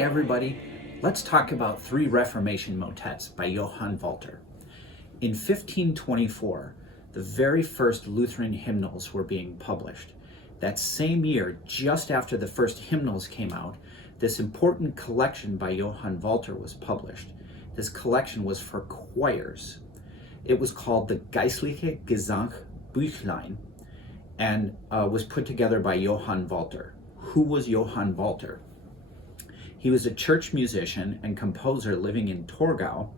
Hi everybody, let's talk about 3 Reformation Motets by Johann Walter. In 1524, the very first Lutheran hymnals were being published. That same year, just after the first hymnals came out, this important collection by Johann Walter was published. This collection was for choirs. It was called the Geistliche Gesangbüchlein and was put together by Johann Walter. Who was Johann Walter? He was a church musician and composer living in Torgau.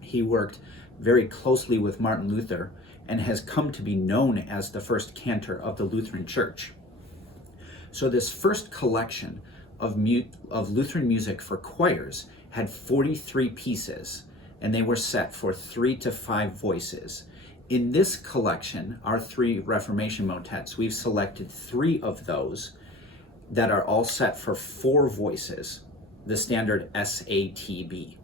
He worked very closely with Martin Luther and has come to be known as the first cantor of the Lutheran Church. So this first collection of Lutheran music for choirs had 43 pieces, and they were set for 3 to 5 voices. In this collection, our 3 Reformation motets, we've selected 3 of those that are all set for 4 voices, the standard SATB.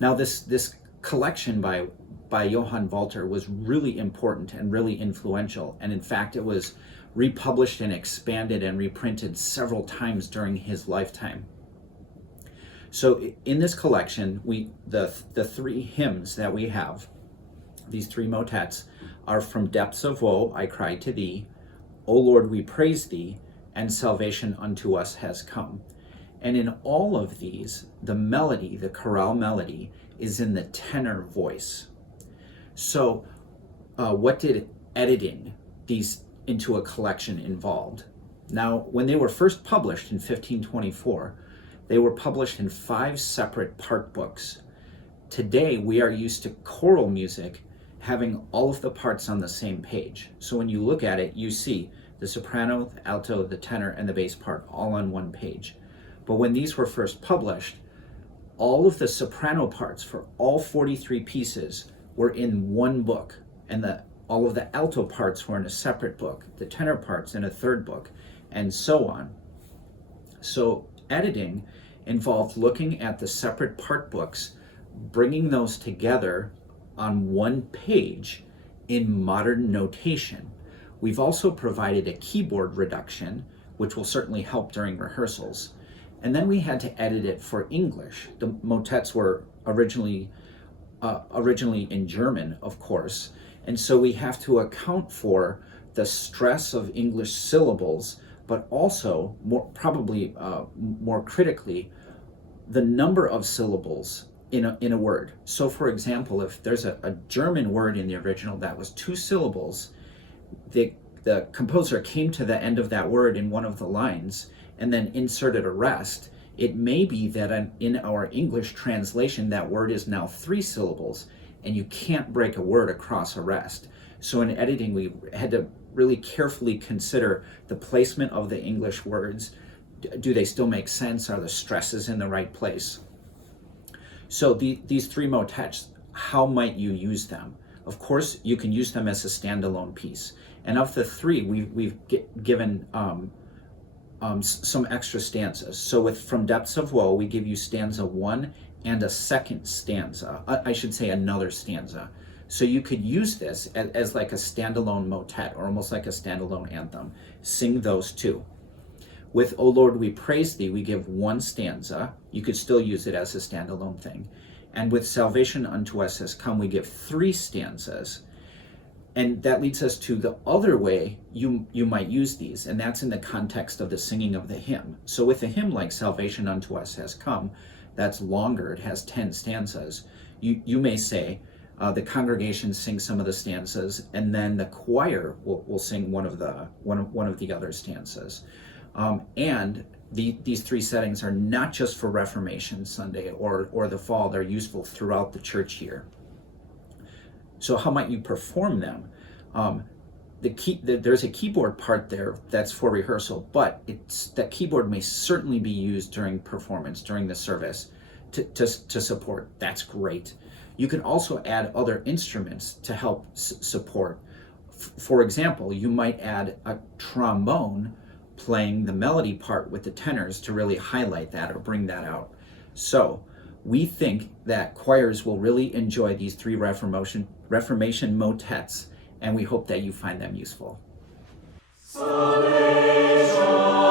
Now this collection by Johann Walter was really important and really influential, and in fact it was republished and expanded and reprinted several times during his lifetime. So in this collection, the 3 hymns that we have, these 3 motets, are From Depths of Woe I Cry to Thee, O Lord we Praise Thee, and Salvation Unto Us Has Come. And in all of these, the melody, the chorale melody, is in the tenor voice. So what did editing these into a collection involved? Now, when they were first published in 1524, they were published in 5 separate part books. Today, we are used to choral music having all of the parts on the same page. So when you look at it, you see the soprano, the alto, the tenor, and the bass part all on one page. But when these were first published, all of the soprano parts for all 43 pieces were in one book, and all of the alto parts were in a separate book, the tenor parts in a third book, and so on. So editing involved looking at the separate part books, bringing those together on one page in modern notation. We've also provided a keyboard reduction, which will certainly help during rehearsals. And then we had to edit it for English. The motets were originally in German, of course, and so we have to account for the stress of English syllables, but also probably more critically, the number of syllables in a word. So for example, if there's a German word in the original that was 2 syllables, the composer came to the end of that word in one of the lines and then inserted a rest. It may be that in our English translation, that word is now 3 syllables, and you can't break a word across a rest. So in editing, we had to really carefully consider the placement of the English words. Do they still make sense? Are the stresses in the right place? So these 3 motets, how might you use them? Of course, you can use them as a standalone piece. And of the 3, we've given some extra stanzas. So with From Depths of Woe, we give you stanza 1 and a second stanza. I should say another stanza. So you could use this as like a standalone motet, or almost like a standalone anthem. Sing those 2. With O Lord We Praise Thee, we give 1 stanza. You could still use it as a standalone thing. And with Salvation Unto Us Has Come, we give 3 stanzas. And that leads us to the other way you might use these, and that's in the context of the singing of the hymn. So with a hymn like Salvation Unto Us Has Come, that's longer, it has 10 stanzas, you may say, the congregation sings some of the stanzas, and then the choir will sing one of the other stanzas. And these 3 settings are not just for Reformation Sunday or the fall, they're useful throughout the church year. So how might you perform them? There's a keyboard part there that's for rehearsal, but that keyboard may certainly be used during performance, during the service, to support. That's great. You can also add other instruments to help support. For example, you might add a trombone playing the melody part with the tenors to really highlight that or bring that out. So we think that choirs will really enjoy these 3 Reformation motets, and we hope that you find them useful. Salvation.